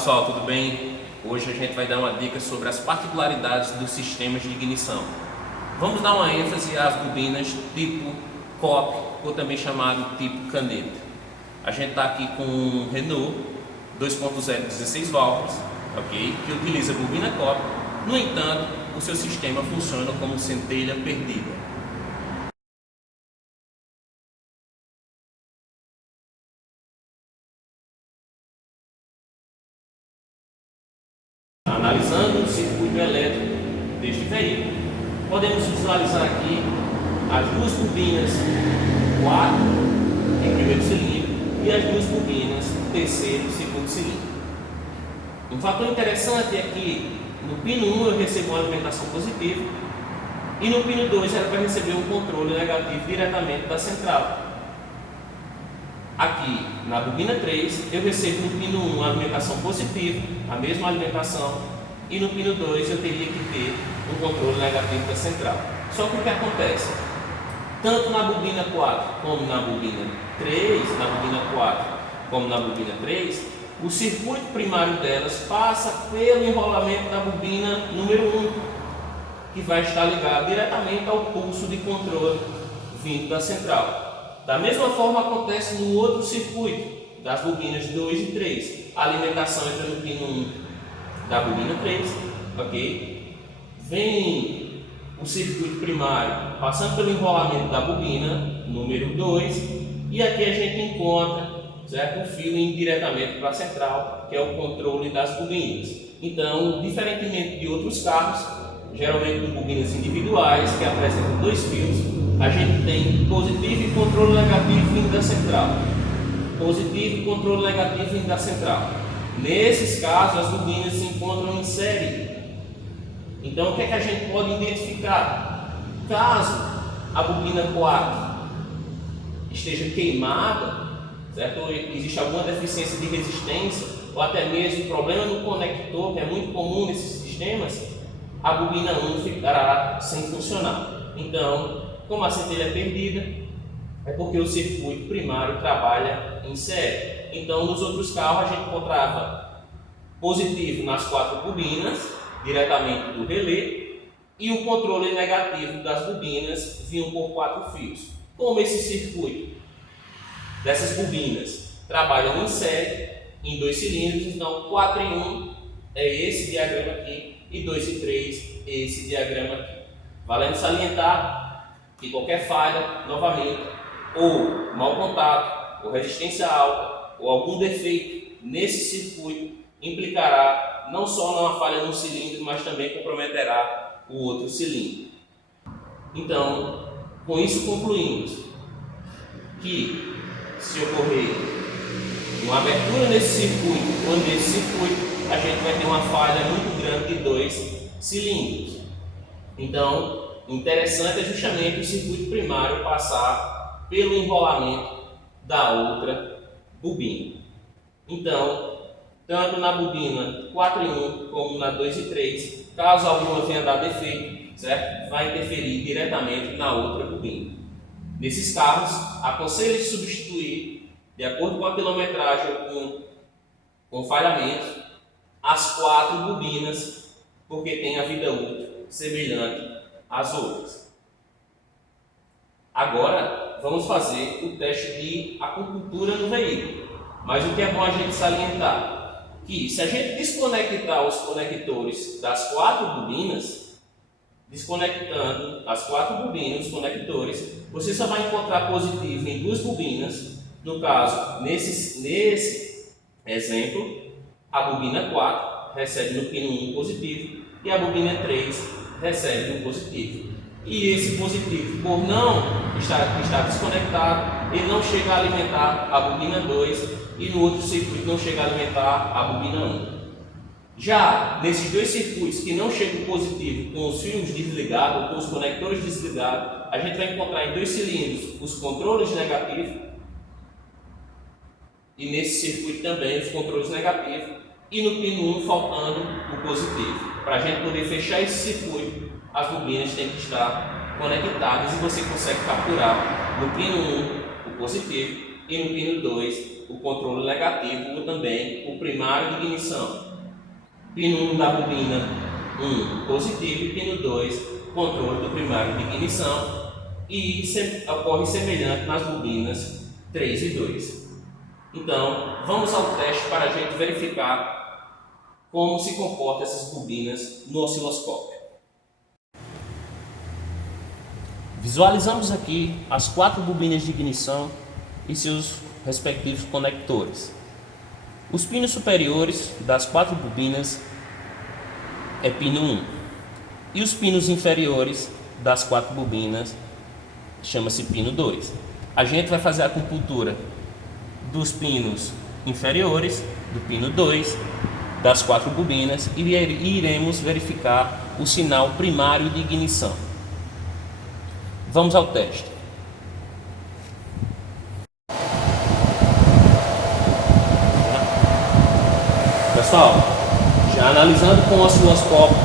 pessoal, tudo bem? Hoje a gente vai dar uma dica sobre as particularidades dos sistemas de ignição. Vamos dar uma ênfase às bobinas tipo COP, ou também chamado tipo caneta. A gente está aqui com um Renault 2.0 16 válvulas, ok? Que utiliza bobina COP. No entanto, o seu sistema funciona como centelha perdida. Analisando o circuito elétrico deste veículo, podemos visualizar aqui as duas bobinas 4 em primeiro cilindro e as duas bobinas terceiro e segundo cilindro. Um fator interessante é que no pino 1 eu recebo uma alimentação positiva e no pino 2 era para receber um controle negativo diretamente da central. Aqui na bobina 3 eu recebo no pino 1 uma alimentação positiva, a mesma alimentação, e no pino 2 eu teria que ter um controle negativo da central. Só que o que acontece? Tanto na bobina 4 como na bobina 3, na bobina 4 como na bobina 3, o circuito primário delas passa pelo enrolamento da bobina número 1, que vai estar ligado diretamente ao pulso de controle vindo da central. Da mesma forma acontece no outro circuito, das bobinas 2 e 3. A alimentação entra no pino 1 da bobina 3, ok? Vem o circuito primário passando pelo enrolamento da bobina número 2 e aqui a gente encontra, certo, o fio indo diretamente para a central, que é o controle das bobinas. Então, diferentemente de outros carros, geralmente com bobinas individuais que apresentam dois fios, a gente tem positivo e controle negativo vindo da central. Positivo e controle negativo vindo da central. Nesses casos, as bobinas se encontram em série. Então, o que é que a gente pode identificar? Caso a bobina 4 esteja queimada, certo? Ou existe alguma deficiência de resistência, ou até mesmo problema no conector, que é muito comum nesses sistemas, a bobina 1 ficará sem funcionar. Então, como a centelha é perdida, é porque o circuito primário trabalha em série. Então, nos outros carros, a gente encontrava positivo nas 4 bobinas, diretamente do relé, e o controle negativo das bobinas vinham por 4 fios. Como esse circuito dessas bobinas trabalham em série, em 2 cilindros, então 4 em 1 é esse diagrama aqui, e 2 e 3 esse diagrama aqui. Valendo salientar que qualquer falha, novamente, ou mau contato, ou resistência alta, ou algum defeito nesse circuito implicará não só numa falha no cilindro, mas também comprometerá o outro cilindro. Então, com isso concluímos que se ocorrer uma abertura nesse circuito ou nesse circuito, a gente vai ter uma falha muito grande de 2 cilindros. Então, interessante é justamente o circuito primário passar pelo enrolamento da outra bobina. Então, tanto na bobina 4 em 1 como na 2 e 3, caso alguma venha dar defeito, certo? Vai interferir diretamente na outra bobina. Nesses carros, aconselho substituir, de acordo com a quilometragem ou com falhamento, as 4 bobinas, porque tem a vida útil semelhante às outras. Agora, vamos fazer o teste de acupuntura no veículo. Mas o que é bom a gente salientar? Que se a gente desconectar os conectores das 4 bobinas, desconectando as 4 bobinas, os conectores, você só vai encontrar positivo em 2 bobinas. No caso, nesse exemplo, a bobina 4 recebe no pino 1 positivo e a bobina 3 recebe um positivo. E esse positivo, por não estar desconectado, ele não chega a alimentar a bobina 2 e no outro circuito não chega a alimentar a bobina 1. Já nesses 2 circuitos que não chegam positivo com os fios desligados, com os conectores desligados, a gente vai encontrar em 2 cilindros os controles negativos e nesse circuito também os controles negativos e no pino 1 faltando o positivo. Para a gente poder fechar esse circuito, as bobinas têm que estar conectadas e você consegue capturar no pino 1 o positivo e no pino 2 o controle negativo ou também o primário de ignição. Pino 1 da bobina 1 positivo e pino 2 controle do primário de ignição, e ocorre semelhante nas bobinas 3 e 2. Então, vamos ao teste para a gente verificar como se comportam essas bobinas no osciloscópio. Visualizamos aqui as 4 bobinas de ignição e seus respectivos conectores. Os pinos superiores das 4 bobinas é pino 1 e os pinos inferiores das 4 bobinas chama-se pino 2. A gente vai fazer a acupuntura dos pinos inferiores, do pino 2, das 4 bobinas e iremos verificar o sinal primário de ignição. Vamos ao teste. Pessoal, já analisando com o osciloscópio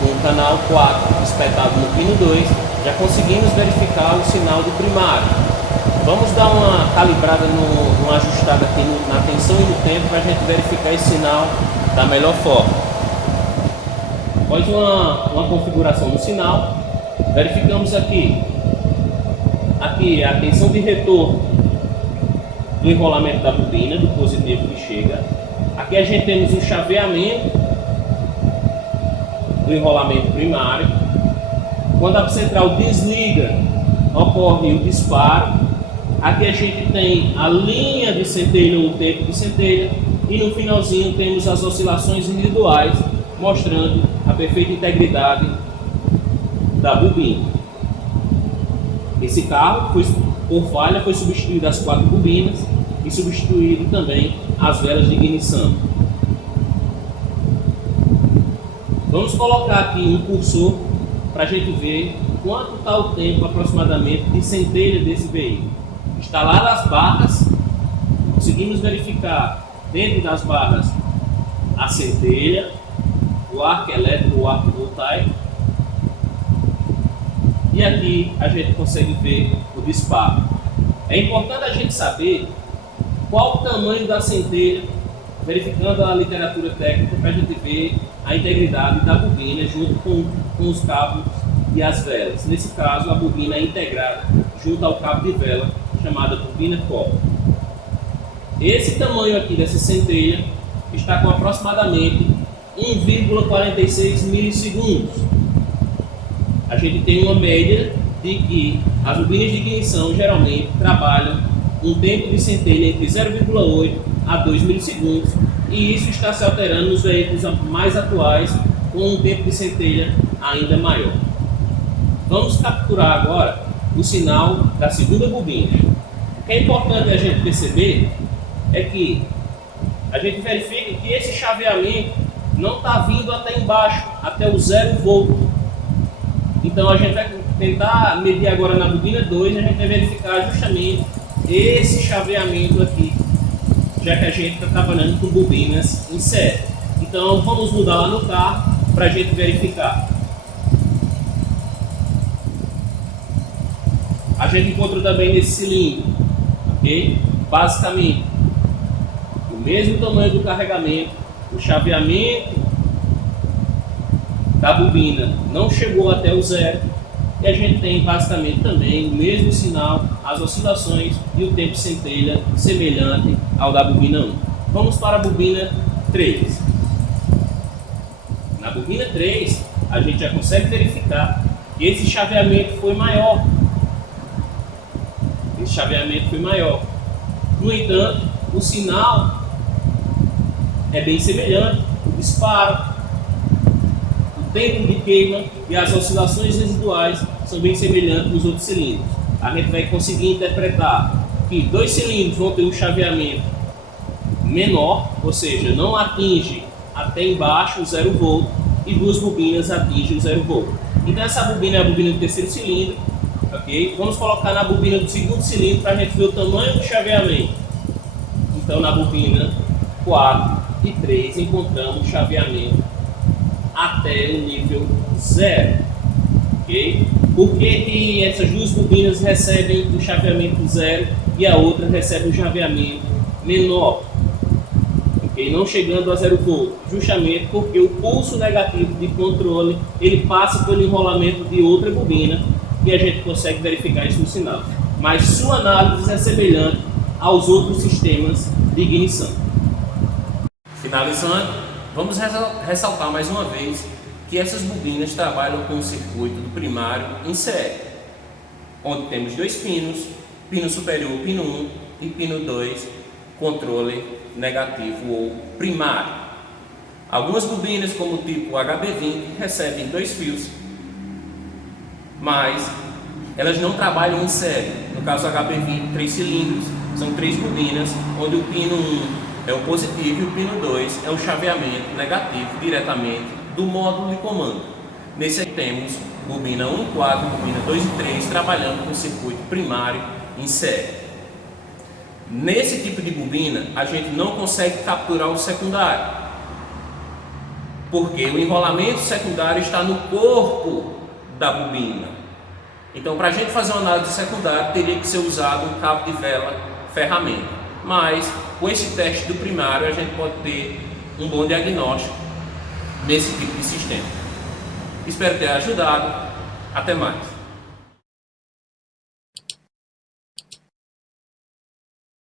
com o canal 4 espetado no pino 2, já conseguimos verificar o sinal do primário. Vamos dar uma calibrada, uma ajustada aqui na tensão e no tempo para a gente verificar esse sinal da melhor forma. Após uma configuração do sinal, verificamos aqui a tensão de retorno do enrolamento da bobina, do positivo que chega. Aqui a gente temos o chaveamento do enrolamento primário. Quando a central desliga, ocorre o disparo. Aqui a gente tem a linha de centelha ou o tempo de centelha, e no finalzinho temos as oscilações individuais, mostrando a perfeita integridade da bobina. Esse carro, por falha, foi substituído as 4 bobinas e substituído também as velas de ignição. Vamos colocar aqui um cursor para a gente ver quanto está o tempo aproximadamente de centelha desse veículo. Instaladas as barras, conseguimos verificar dentro das barras a centelha, o arco elétrico, o arco voltaico, e aqui a gente consegue ver o disparo. É importante a gente saber qual o tamanho da centelha, verificando a literatura técnica para a gente ver a integridade da bobina junto com os cabos e as velas. Nesse caso, a bobina é integrada junto ao cabo de vela, chamada bobina cobre. Esse tamanho aqui dessa centelha está com aproximadamente 1,46 milissegundos. A gente tem uma média de que as bobinas de ignição geralmente trabalham um tempo de centelha entre 0,8 a 2 milissegundos, e isso está se alterando nos veículos mais atuais com um tempo de centelha ainda maior. Vamos capturar agora o sinal da segunda bobina. O que é importante a gente perceber é que a gente verifica que esse chaveamento não está vindo até embaixo, até o 0 volt. Então a gente vai tentar medir agora na bobina 2, a gente vai verificar justamente esse chaveamento aqui, já que a gente está trabalhando com bobinas em série. Então vamos mudar lá no carro para a gente verificar. A gente encontra também nesse cilindro, ok? Basicamente o mesmo tamanho do carregamento, o chaveamento da bobina não chegou até o 0, e a gente tem basicamente também o mesmo sinal, as oscilações e o tempo centelha semelhante ao da bobina 1. Vamos para a bobina 3. Na bobina 3, a gente já consegue verificar que esse chaveamento foi maior. Esse chaveamento foi maior. No entanto, o sinal é bem semelhante, o disparo, o tempo de queima e as oscilações residuais são bem semelhantes nos outros cilindros. A gente vai conseguir interpretar que 2 cilindros vão ter um chaveamento menor, ou seja, não atinge até embaixo o 0 volt, e 2 bobinas atingem o 0 volt. Então essa bobina é a bobina do terceiro cilindro, ok? Vamos colocar na bobina do segundo cilindro para a gente ver o tamanho do chaveamento. Então na bobina 4 e 3 encontramos chaveamento até o nível 0, ok? Por que essas duas bobinas recebem o chaveamento 0 e a outra recebe o chaveamento menor, okay? Não chegando a 0 volt, justamente porque o pulso negativo de controle ele passa pelo enrolamento de outra bobina e a gente consegue verificar isso no sinal. Mas sua análise é semelhante aos outros sistemas de ignição. Finalizando, vamos ressaltar mais uma vez que essas bobinas trabalham com o circuito do primário em série, onde temos 2 pinos, pino superior, pino 1 e pino 2, controle negativo ou primário. Algumas bobinas, como o tipo HB20, recebem 2 fios, mas elas não trabalham em série. No caso HB20, 3 cilindros, são 3 bobinas, onde o pino 1 é o positivo e o pino 2 é o chaveamento negativo diretamente do módulo de comando. Nesse aqui temos bobina 1 e 4, bobina 2 e 3 trabalhando com o circuito primário em série. Nesse tipo de bobina a gente não consegue capturar o secundário, porque o enrolamento secundário está no corpo da bobina. Então, para a gente fazer uma análise secundária teria que ser usado um cabo de vela ferramenta, mas com esse teste do primário a gente pode ter um bom diagnóstico nesse tipo de sistema. Espero ter ajudado. Até mais.